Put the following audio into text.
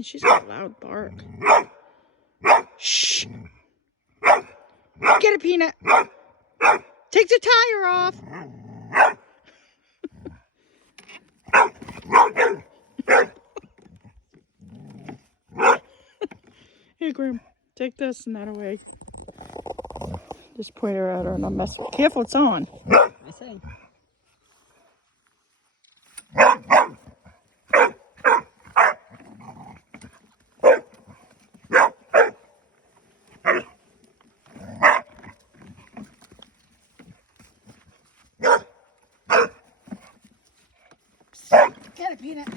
Man, she's got a loud bark. Shh. Get a Peanut. Take the tire off. Here, Graham. Take this and that away. Just point her at her and I'll mess with her. Careful, it's on. I say. Get a Peanut.